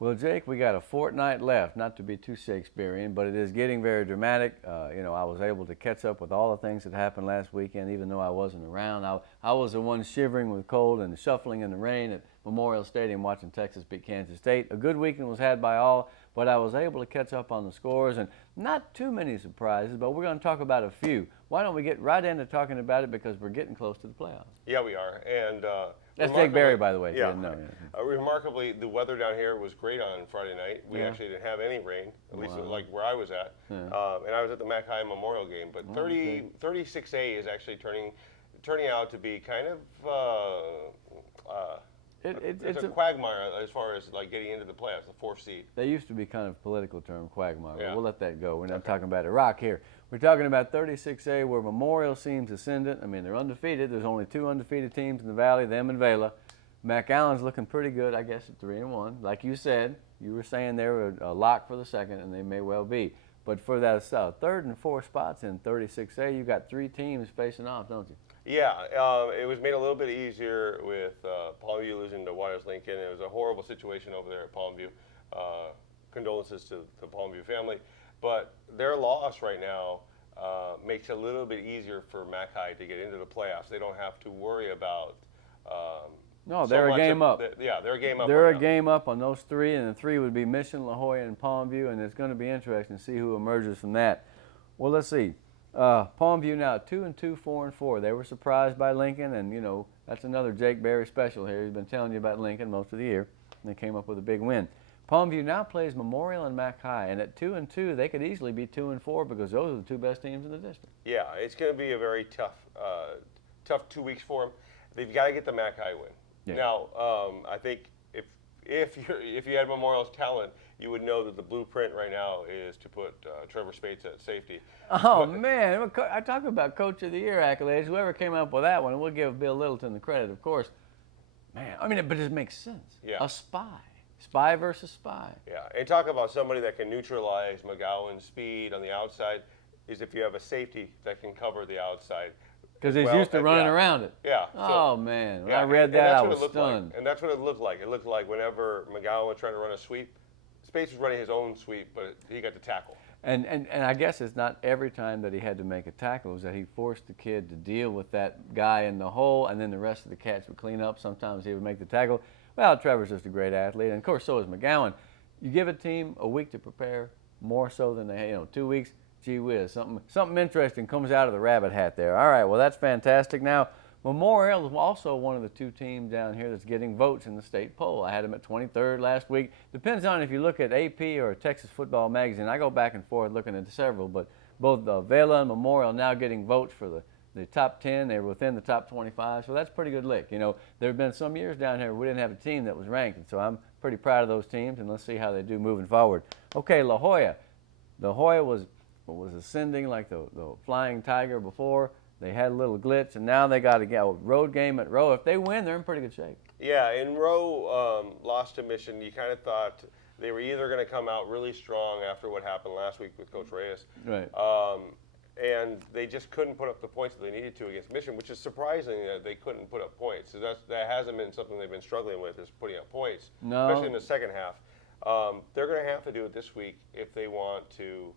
Well, Jake, we got a fortnight left, not to be too Shakespearean, but it is getting very dramatic. I was able to catch up with all the things that happened last weekend, even though I wasn't around. I was the one shivering with cold and shuffling in the rain at Memorial Stadium watching Texas beat Kansas State. A good weekend was had by all, but I was able to catch up on the scores and not too many surprises, but we're going to talk about a few. Why don't we get right into talking about it because we're getting close to the playoffs. Yeah, we are. And that's Jake Berry, by the way. Yeah. No. Remarkably, the weather down here was great on Friday night. We actually didn't have any rain, at least like where I was at. And I was at the Mac High Memorial game. But 36A is actually turning out to be kind of it's a quagmire as far as like getting into the playoffs, the fourth seed. They used to be kind of political term, quagmire. Yeah. We'll let that go. We're not talking about Iraq here. We're talking about 36A, where Memorial seems ascendant. I mean, they're undefeated. There's only two undefeated teams in the Valley, them and Vela. McAllen's looking pretty good, I guess, at 3-1. Like you said, you were saying they were a lock for the second, and they may well be. But for that third and fourth spots in 36A, you got three teams facing off, don't you? Yeah, it was made a little bit easier with Palmview losing to Waters Lincoln. It was a horrible situation over there at Palmview. Condolences to the Palmview family. But their loss right now makes it a little bit easier for Mac High to get into the playoffs. They don't have to worry about no, they're a game up. They're a game up. They're a game up on those three, and the three would be Mission, La Jolla, and Palmview, and it's going to be interesting to see who emerges from that. Well, let's see. Palmview now 2-2, 4-4. They were surprised by Lincoln, and that's another Jake Berry special here. He's been telling you about Lincoln most of the year, and they came up with a big win. Palmview now plays Memorial and Mac High, and at 2-2, they could easily be 2-4 because those are the two best teams in the district. Yeah, it's going to be a very tough 2 weeks for them. They've got to get the Mac High win. Yeah. Now, I think if you had Memorial's talent, you would know that the blueprint right now is to put Trevor Spates at safety. Oh, man. I talk about Coach of the Year accolades. Whoever came up with that one, we'll give Bill Littleton the credit, of course. Man, I mean, but it makes sense. Yeah. A spy. Spy versus spy. Yeah, and talk about somebody that can neutralize McGowan's speed on the outside is if you have a safety that can cover the outside. Because he's used to running around it. Yeah. Oh, man. When I read that, I was stunned. And that's what it looked like. It looked like whenever McGowan was trying to run a sweep, Spates was running his own sweep, but he got the tackle. And I guess it's not every time that he had to make a tackle. It was that he forced the kid to deal with that guy in the hole, and then the rest of the cats would clean up. Sometimes he would make the tackle. Well, Trevor's just a great athlete, and of course so is McGowan. You give a team a week to prepare, more so than they, 2 weeks. Gee whiz, something interesting comes out of the rabbit hat there. All right, well, that's fantastic. Now, Memorial is also one of the two teams down here that's getting votes in the state poll. I had them at 23rd last week. Depends on if you look at AP or Texas Football Magazine. I go back and forth looking at several, but both Vela and Memorial now getting votes for the top 10. They were within the top 25, so that's a pretty good lick. There have been some years down here we didn't have a team that was ranked, and so I'm pretty proud of those teams, and let's see how they do moving forward. Okay, La Jolla. La Jolla was ascending like the flying tiger before. They had a little glitch, and now they got a road game at Rowe. If they win, they're in pretty good shape. Yeah, and Rowe lost to Mission. You kind of thought they were either going to come out really strong after what happened last week with Coach Reyes. Right. And they just couldn't put up the points that they needed to against Mission, which is surprising that they couldn't put up points. So that hasn't been something they've been struggling with, is putting up points, especially in the second half. They're going to have to do it this week if they want to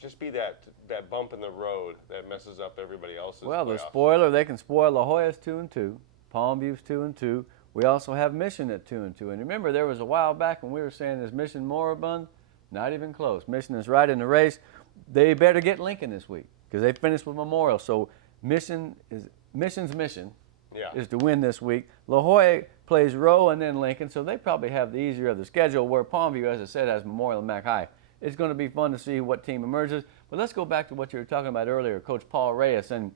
just be that bump in the road that messes up everybody else's Well, playoffs. the spoiler, they can spoil. La Jolla's 2-2. Palmview's 2-2. We also have Mission at 2-2. And remember, there was a while back when we were saying, is Mission moribund? Not even close. Mission is right in the race. They better get Lincoln this week because they finished with Memorial. So Mission's mission is to win this week. La Jolla plays Rowe and then Lincoln, so they probably have the easier of the schedule, where Palmview, as I said, has Memorial and Mac High. It's going to be fun to see what team emerges. But let's go back to what you were talking about earlier, Coach Paul Reyes. And,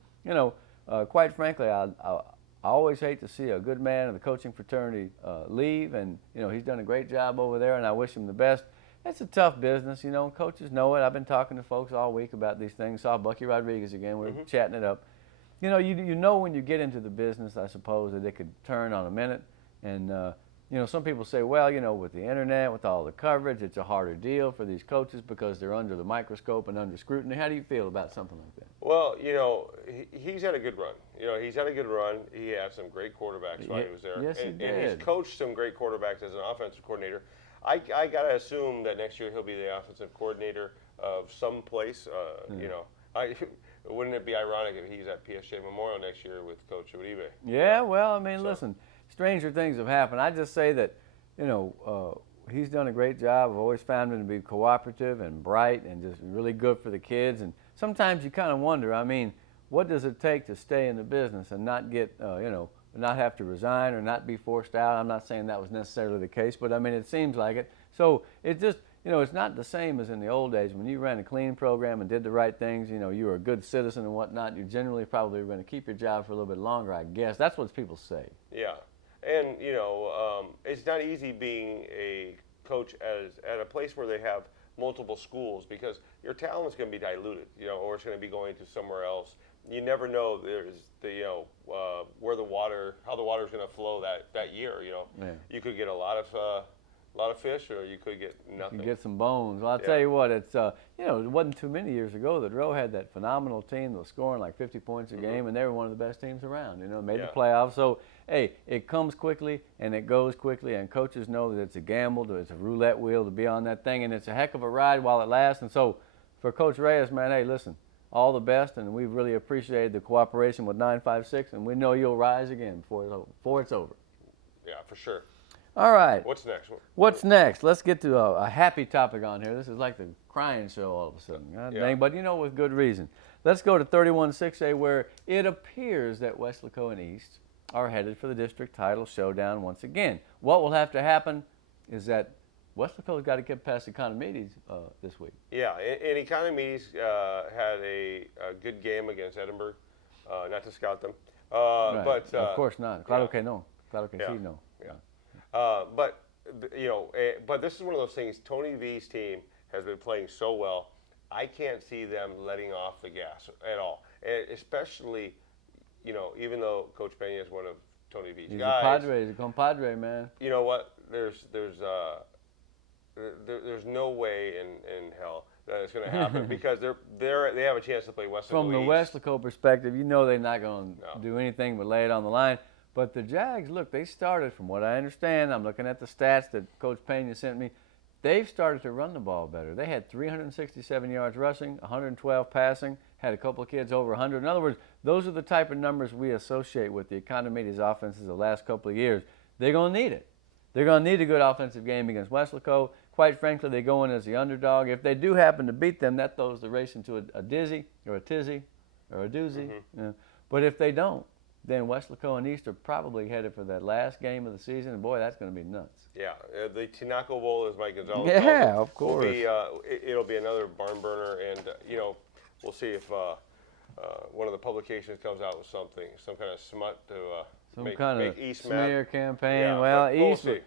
quite frankly, I always hate to see a good man of the coaching fraternity leave. And, he's done a great job over there, and I wish him the best. It's a tough business, coaches know it. I've been talking to folks all week about these things. Saw Bucky Rodriguez again. We were chatting it up. You know when you get into the business, I suppose, that it could turn on a minute. And, some people say, well, with the internet, with all the coverage, it's a harder deal for these coaches because they're under the microscope and under scrutiny. How do you feel about something like that? Well, he's had a good run. He's had a good run. He had some great quarterbacks while he was there. Yes, he did. And he's coached some great quarterbacks as an offensive coordinator. I got to assume that next year he'll be the offensive coordinator of some place. You know, wouldn't it be ironic if he's at PSG Memorial next year with Coach Uribe? Yeah, well, I mean, listen, stranger things have happened. I just say that, you know, he's done a great job. I've always found him to be cooperative and bright and just really good for the kids. And sometimes you kind of wonder, I mean, what does it take to stay in the business and not get, you know, not have to resign or not be forced out? I'm not saying that was necessarily the case, but I mean, it seems like it. So it just, you know, it's not the same as in the old days when you ran a clean program and did the right things. You know, you were a good citizen and whatnot. You generally probably were going to keep your job for a little bit longer, I guess. That's what people say. Yeah, and you know, it's not easy being a coach at a place where they have multiple schools because your talent is going to be diluted, you know, or it's going to be going to somewhere else. You never know where the water, how the water is going to flow that year. You know, you could get a lot of fish, or you could get nothing. You could get some bones. Well, I'll tell you what, it's you know, it wasn't too many years ago that Roe had that phenomenal team that was scoring like 50 points a game, and they were one of the best teams around. You know, made the playoffs. So hey, it comes quickly and it goes quickly, and coaches know that it's a gamble, that it's a roulette wheel to be on that thing, and it's a heck of a ride while it lasts. And so, for Coach Reyes, man, hey, listen, all the best, and we've really appreciated the cooperation with 956, and we know you'll rise again before it's over. Yeah, for sure. All right. What's next? What's next? Let's get to a happy topic on here. This is like the crying show all of a sudden. God dang, but you know, with good reason. Let's go to 31-6A, where it appears that Weslaco and East are headed for the district title showdown once again. What will have to happen is that Weslaco's got to get past Economides this week. Yeah, and Economides had a good game against Edinburgh. Not to scout them, right. But of course not. Claro que no. Claro que sí, no. But you know, but this is one of those things. Tony V's team has been playing so well. I can't see them letting off the gas at all, and especially, you know, even though Coach Pena is one of Tony V's guys. He's a compadre, man. You know what? There's no way in hell that it's going to happen because they have a chance to play Weslaco From the Weslaco perspective, you know they're not going to do anything but lay it on the line. But the Jags, look, they started, from what I understand, I'm looking at the stats that Coach Pena sent me, they've started to run the ball better. They had 367 yards rushing, 112 passing, had a couple of kids over 100. In other words, those are the type of numbers we associate with the Economides offenses the last couple of years. They're going to need it. They're going to need a good offensive game against Weslaco. Quite frankly, they go in as the underdog. If they do happen to beat them, that throws the race into a dizzy or a tizzy or a doozy. You know. But if they don't, then Weslaco and East are probably headed for that last game of the season. And boy, that's going to be nuts. Yeah, the Tinaco Bowl, as Mike Gonzalez calls it, of course. It'll be another barn burner, and you know, we'll see if one of the publications comes out with something, some kind of smut to make East smear campaign. Yeah, well,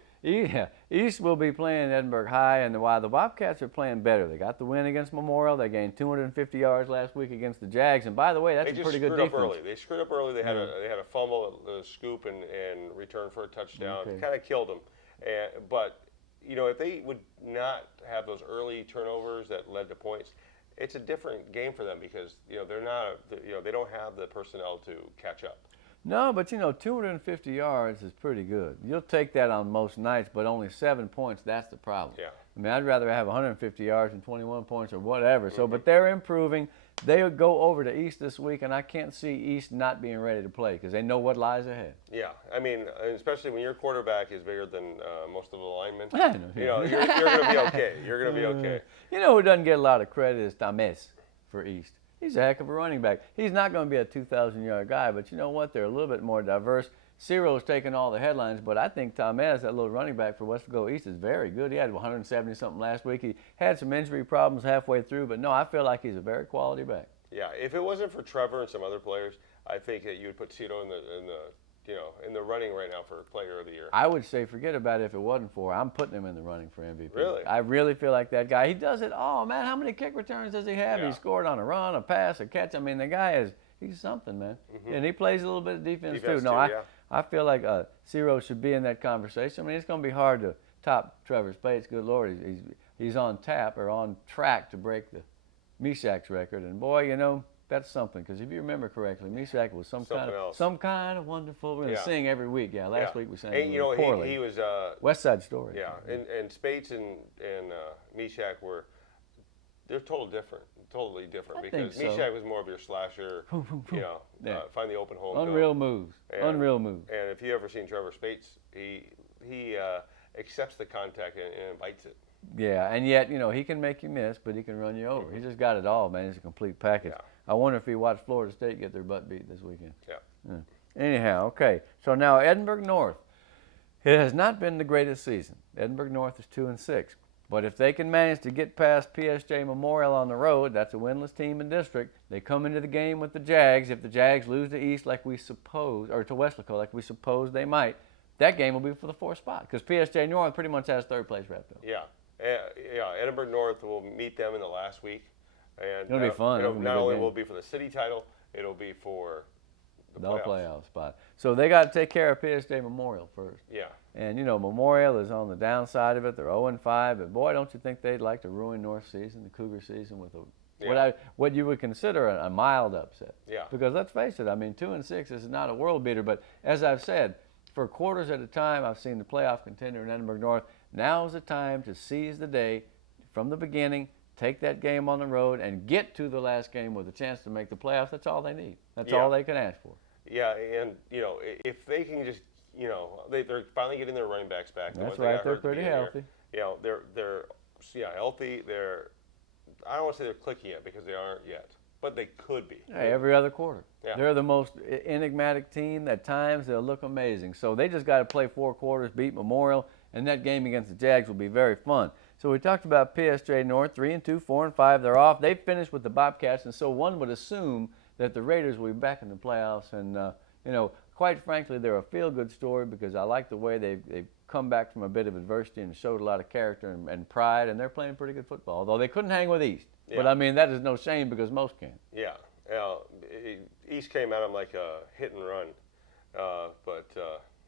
East will be playing Edinburgh High, and while the Bobcats are playing better, they got the win against Memorial. They gained 250 yards last week against the Jags, and by the way, that's a pretty good defense. They screwed up early. They had a fumble, a scoop, and return for a touchdown. It kind of killed them. But you know, if they would not have those early turnovers that led to points, it's a different game for them because you know they don't have the personnel to catch up. No, but you know, 250 yards is pretty good. You'll take that on most nights, but only 7 points, that's the problem. Yeah. I mean, I'd rather have 150 yards than 21 points or whatever. So, but they're improving. They'll go over to East this week, and I can't see East not being ready to play because they know what lies ahead. Yeah, I mean, especially when your quarterback is bigger than most of the linemen. You know, you're going to be okay. You're going to be okay. You know who doesn't get a lot of credit is Tames for East. He's a heck of a running back. He's not going to be a 2,000-yard guy, but you know what? They're a little bit more diverse. Ciro's taking all the headlines, but I think Tames, that little running back for Weslaco East, is very good. He had 170-something last week. He had some injury problems halfway through, but no, I feel like he's a very quality back. Yeah, if it wasn't for Trevor and some other players, I think that you would put Ciro in the running right now for Player of the Year. I would say forget about it if it wasn't for. I'm putting him in the running for MVP. Really? I really feel like that guy. He does it all, man. How many kick returns does he have? Yeah. He scored on a run, a pass, a catch. I mean, the guy he's something, man. And he plays a little bit of defense too. No, I feel like Ciro should be in that conversation. I mean, it's going to be hard to top Trevor Spates. Good Lord, he's on track to break the Meshach's record. And boy, you know, That's something, because if you remember correctly, Meshack was some kind of wonderful. We're going to Yeah. sing every week. Yeah, last week we sang and, you know, poorly. he was West Side Story. Yeah, and Spates and Meshack were totally different because Meshack was more of your slasher, you know, find the open hole. Unreal moves. Unreal moves. And if you ever seen Trevor Spates, he accepts the contact and invites it. Yeah, and yet, you know, he can make you miss, but he can run you over. He just got it all, man. He's a complete package. Yeah. I wonder if he watched Florida State get their butt beat this weekend. Yeah. Anyhow, okay. So now Edinburgh North. It has not been the greatest season. Edinburgh North is 2-6. But if they can manage to get past PSG Memorial on the road, that's a winless team in district. They come into the game with the Jags. If the Jags lose to East like we suppose, or to Weslaco like we suppose they might, that game will be for the 4th spot because PSG North pretty much has 3rd place wrapped up. Yeah. Edinburgh North will meet them in the last week. And it'll be fun. Not only will it be for the city title, it'll be for the playoff spot. So they got to take care of PSG Memorial first. Yeah. And, you know, Memorial is on the downside of it. They're 0-5. But, boy, don't you think they'd like to ruin North season, the Cougar season, with what you would consider a mild upset. Yeah. Because let's face it, I mean, 2-6 is not a world beater. But as I've said, for quarters at a time, I've seen the playoff contender in Edinburgh North. Now is the time to seize the day from the beginning, take that game on the road, and get to the last game with a chance to make the playoffs. That's all they need. That's all they can ask for. Yeah, and, you know, if they can just, you know, they're finally getting their running backs back. That's right. They're pretty healthy. You know, they're healthy. I don't want to say they're clicking yet because they aren't yet, but they could be. Hey, every other quarter. Yeah. They're the most enigmatic team. At times, they'll look amazing. So they just got to play 4 quarters, beat Memorial, and that game against the Jags will be very fun. So we talked about PSG North, 3-2, 4-5. They're off. They finished with the Bobcats, and so one would assume that the Raiders will be back in the playoffs. And, you know, quite frankly, they're a feel-good story because I like the way they've come back from a bit of adversity and showed a lot of character and pride, and they're playing pretty good football, although they couldn't hang with East. Yeah. But, I mean, that is no shame because most can. Yeah. East came at them like a hit and run.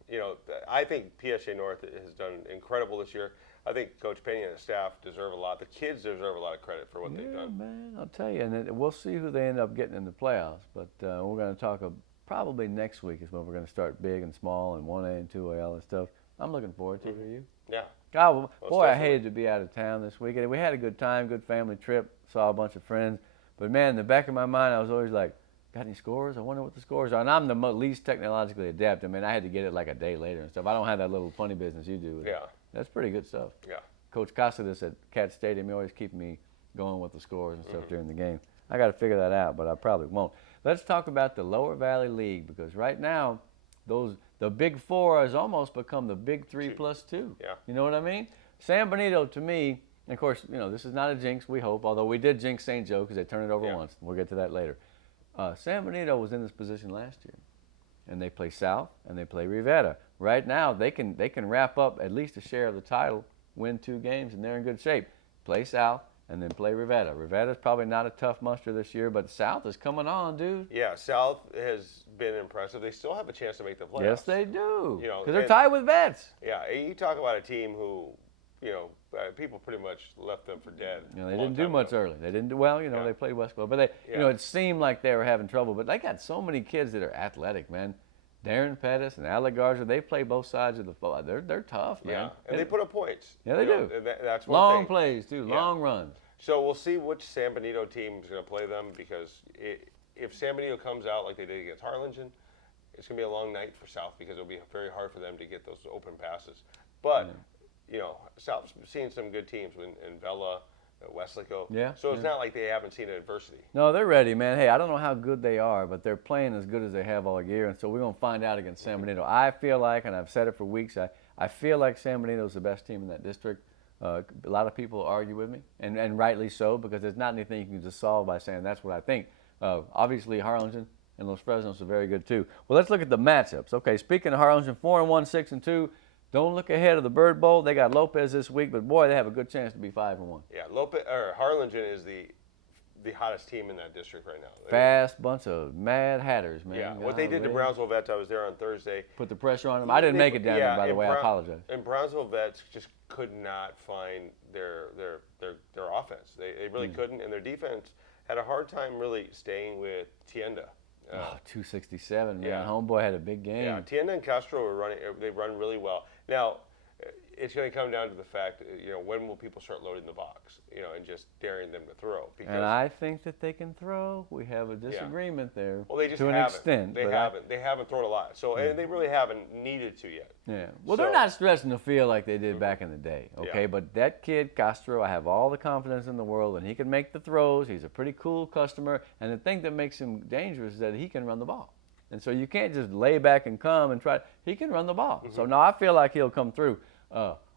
You know, I think PSG North has done incredible this year. I think Coach Penny and the staff deserve a lot. The kids deserve a lot of credit for what they've done. Yeah, man, I'll tell you. And we'll see who they end up getting in the playoffs. But we're going to talk probably next week is when we're going to start big and small and 1A and 2A, all that stuff. I'm looking forward to it. Are you? Yeah. God, boy, I hated to be out of town this weekend. We had a good time, good family trip, saw a bunch of friends. But, man, in the back of my mind, I was always like, got any scores? I wonder what the scores are. And I'm the least technologically adept. I mean, I had to get it like a day later and stuff. I don't have that little funny business you do. Yeah. That's pretty good stuff. Yeah. Coach Cassidy at Cat Stadium, he always keep me going with the scores and stuff during the game. I got to figure that out, but I probably won't. Let's talk about the Lower Valley League because right now, the Big Four has almost become the Big 3 plus 2. Yeah. You know what I mean? San Benito, to me, and of course, you know, this is not a jinx, we hope, although we did jinx St. Joe because they turned it over once. We'll get to that later. San Benito was in this position last year, and they play South and they play Rivera. Right now, they can wrap up at least a share of the title, win 2 games, and they're in good shape. Play South and then play Rivera. Rivera's probably not a tough muster this year, but South is coming on, dude. Yeah, South has been impressive. They still have a chance to make the playoffs. Yes, they do. You know, because they're tied with Vets. Yeah, you talk about a team who, you know, people pretty much left them for dead. You know, they didn't do much early. They didn't do well. You know, they played Westfield, but you know, it seemed like they were having trouble. But they got so many kids that are athletic, man. Darren Pettis and Alec Garza, they play both sides of the ball. They're tough, man. Yeah, and they put up points. Yeah, they do. That's one long thing. Plays too, long runs. So we'll see which San Benito team is going to play them because if San Benito comes out like they did against Harlingen, it's going to be a long night for South because it'll be very hard for them to get those open passes. But you know, South's seen some good teams in Vela, Weslaco. Yeah. So it's not like they haven't seen adversity. No, they're ready, man. Hey, I don't know how good they are, but they're playing as good as they have all year, and so we're going to find out against San Benito. I feel like, and I've said it for weeks, I feel like San Benito is the best team in that district. A lot of people argue with me, and rightly so, because there's not anything you can just solve by saying that's what I think. Obviously, Harlingen and Los Fresnos are very good too. Well, let's look at the matchups. Okay, speaking of Harlingen, 4-1, 6-2. Don't look ahead of the Bird Bowl. They got Lopez this week, but boy, they have a good chance to be 5-1. Yeah, Harlingen is the hottest team in that district right now. Fast bunch of mad hatters, man. Yeah, what they did to Brownsville Vets, I was there on Thursday. Put the pressure on them. I didn't make it down there, by the way. I apologize. And Brownsville Vets just could not find their offense. They really couldn't, and their defense had a hard time really staying with Tienda. 267, man. Yeah. Homeboy had a big game. Yeah, Tienda and Castro are running. They run really well. Now, it's going to come down to the fact, when will people start loading the box, and just daring them to throw? Because and I think that they can throw. We have a disagreement there. Well, they just to an extent. They haven't. They haven't thrown a lot. So, and they really haven't needed to yet. Yeah. Well, they're not stretching the field like they did back in the day. Okay, Yeah. But that kid Castro, I have all the confidence in the world, and he can make the throws. He's a pretty cool customer, and the thing that makes him dangerous is that he can run the ball. And so you can't just lay back and come and try. He can run the ball. So now I feel like he'll come through.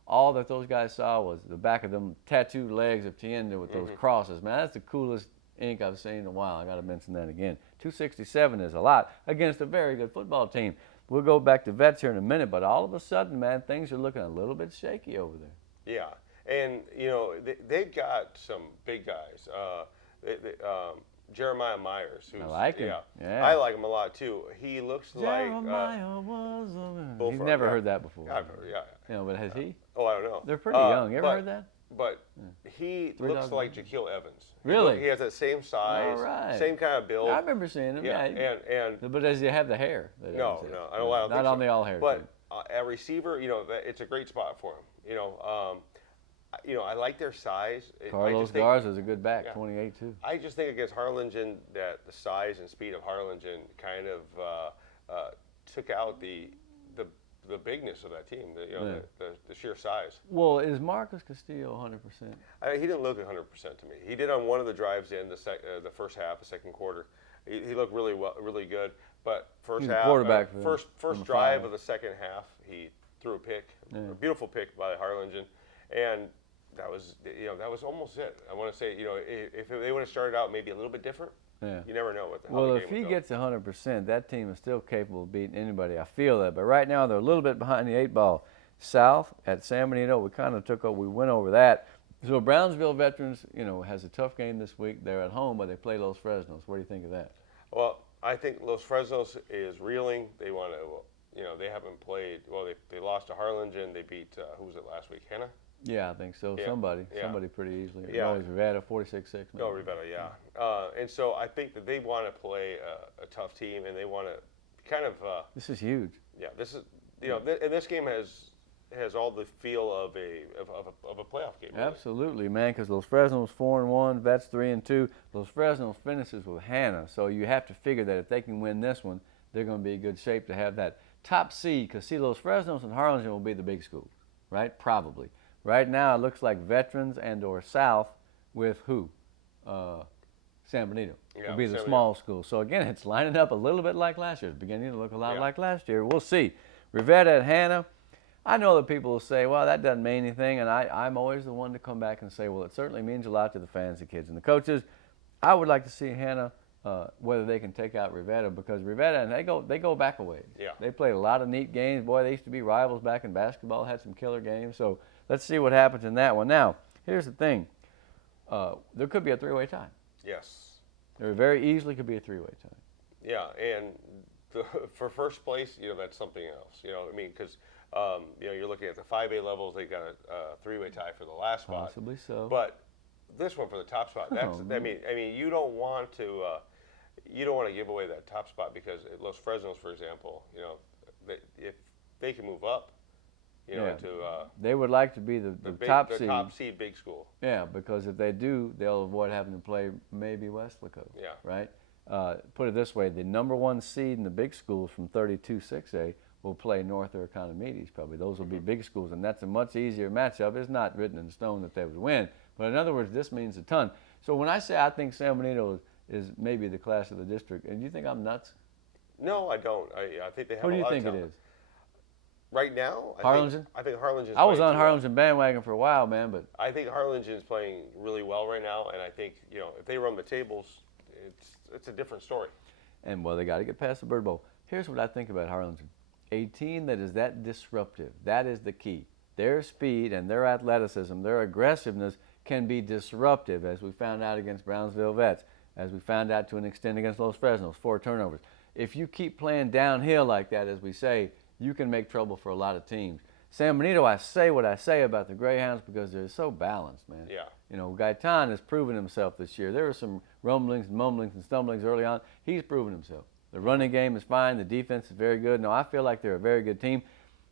All that those guys saw was the back of them tattooed legs of Tienda with those crosses. Man, that's the coolest ink I've seen in a while. I got to mention that again. 267 is a lot against a very good football team. We'll go back to vets here in a minute, but all of a sudden, man, things are looking a little bit shaky over there. Yeah, and they've got some big guys. Jeremiah Myers. I like him. Yeah. I like him a lot too. He looks Jeremiah was a man. You've never heard that before. I've heard, But has he? Oh, I don't know. They're pretty young. You ever heard that? But he looks like Shaquille Evans. Really? He has that same size, same kind of build. I remember seeing him. Yeah. But does he have the hair? No, I don't Not think on so. the all hair. But at receiver, it's a great spot for him. I like their size. Carlos Garza's a good back, 28 too. I just think against Harlingen that the size and speed of Harlingen kind of took out the bigness of that team, the sheer size. Well, is Marcus Castillo 100%? He didn't look 100% to me. He did on one of the drives in the first half, the second quarter. He looked really good. But first half, first drive of the second half, he threw a pick, a beautiful pick by Harlingen, and that was almost it. I want to say, if they would have started out maybe a little bit different, you never know what the hell the game if he gets 100%, that team is still capable of beating anybody. I feel that. But right now, they're a little bit behind the 8 ball. South at San Benito, we kind of we went over that. So Brownsville Veterans, has a tough game this week. They're at home, but they play Los Fresnos. What do you think of that? Well, I think Los Fresnos is reeling. They want to, they haven't played. Well, they lost to Harlingen. They beat who was it last week? Henna. Yeah, I think so. Yeah. Somebody pretty easily. Yeah. Always Rivera, 46-6. No, Rivera, yeah. And so I think that they want to play a tough team, and they want to kind of. This is huge. Yeah, this is and this game has all the feel of a playoff game. Really. Absolutely, man. Because Los Fresnos 4-1, Vets 3-2. Los Fresnos finishes with Hanna, so you have to figure that if they can win this one, they're going to be in good shape to have that top seed. Because see, Los Fresnos and Harlingen will be the big schools, right? Probably. Right now, it looks like Veterans and/or South with who? San Benito will be the small school. So again, it's lining up a little bit like last year. It's beginning to look a lot like last year. We'll see. Rivera at Hanna. I know that people will say, well, that doesn't mean anything, and I'm always the one to come back and say, well, it certainly means a lot to the fans, the kids, and the coaches. I would like to see Hanna, whether they can take out Rivera, because Rivera, and they go back a ways. Yeah. They played a lot of neat games. Boy, they used to be rivals back in basketball, had some killer games. So let's see what happens in that one. Now, here's the thing. There could be a three-way tie. Yes. There very easily could be a three-way tie. Yeah, and for first place, that's something else. Because you're looking at the 5A levels. They got a three-way tie for the last spot. Possibly so. But this one for the top spot. I mean, you don't want to give away that top spot, because at Los Fresnos, for example, if they can move up, they would like to be the top seed. The top seed big school. Yeah, because if they do, they'll avoid having to play maybe Westlaco. Yeah. Right. Put it this way: the number one seed in the big schools from 32 6A will play North or Economides. Probably those will be big schools, and that's a much easier matchup. It's not written in stone that they would win, but in other words, this means a ton. So when I say I think San Benito is maybe the class of the district, and you think I'm nuts? No, I don't. I think they have. Who do you think it is? Right now, Harlingen? I think Harlingen. I was on Harlingen bandwagon for a while, man, but I think Harlingen is playing really well right now, and I think if they run the tables, it's a different story. And well, they got to get past the Bird Bowl. Here's what I think about Harlingen: a team that is that disruptive. That is the key. Their speed and their athleticism, their aggressiveness can be disruptive, as we found out against Brownsville Vets, as we found out to an extent against Los Fresnos, 4 turnovers. If you keep playing downhill like that, as we say, you can make trouble for a lot of teams. San Benito, I say what I say about the Greyhounds because they're so balanced, man. Yeah. You know, Gaitan has proven himself this year. There were some rumblings and mumblings and stumblings early on. He's proven himself. The running game is fine. The defense is very good. No, I feel like they're a very good team.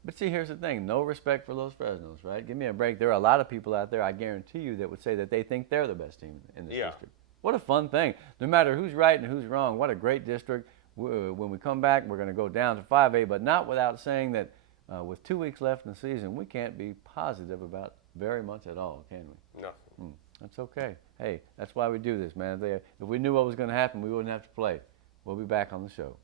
But see, here's the thing. No respect for Los Fresnos, right? Give me a break. There are a lot of people out there, I guarantee you, that would say that they think they're the best team in this district. What a fun thing. No matter who's right and who's wrong, what a great district. When we come back, we're going to go down to 5A, but not without saying that with 2 weeks left in the season, we can't be positive about very much at all, can we? No. That's okay. Hey, that's why we do this, man. If we knew what was going to happen, we wouldn't have to play. We'll be back on the show.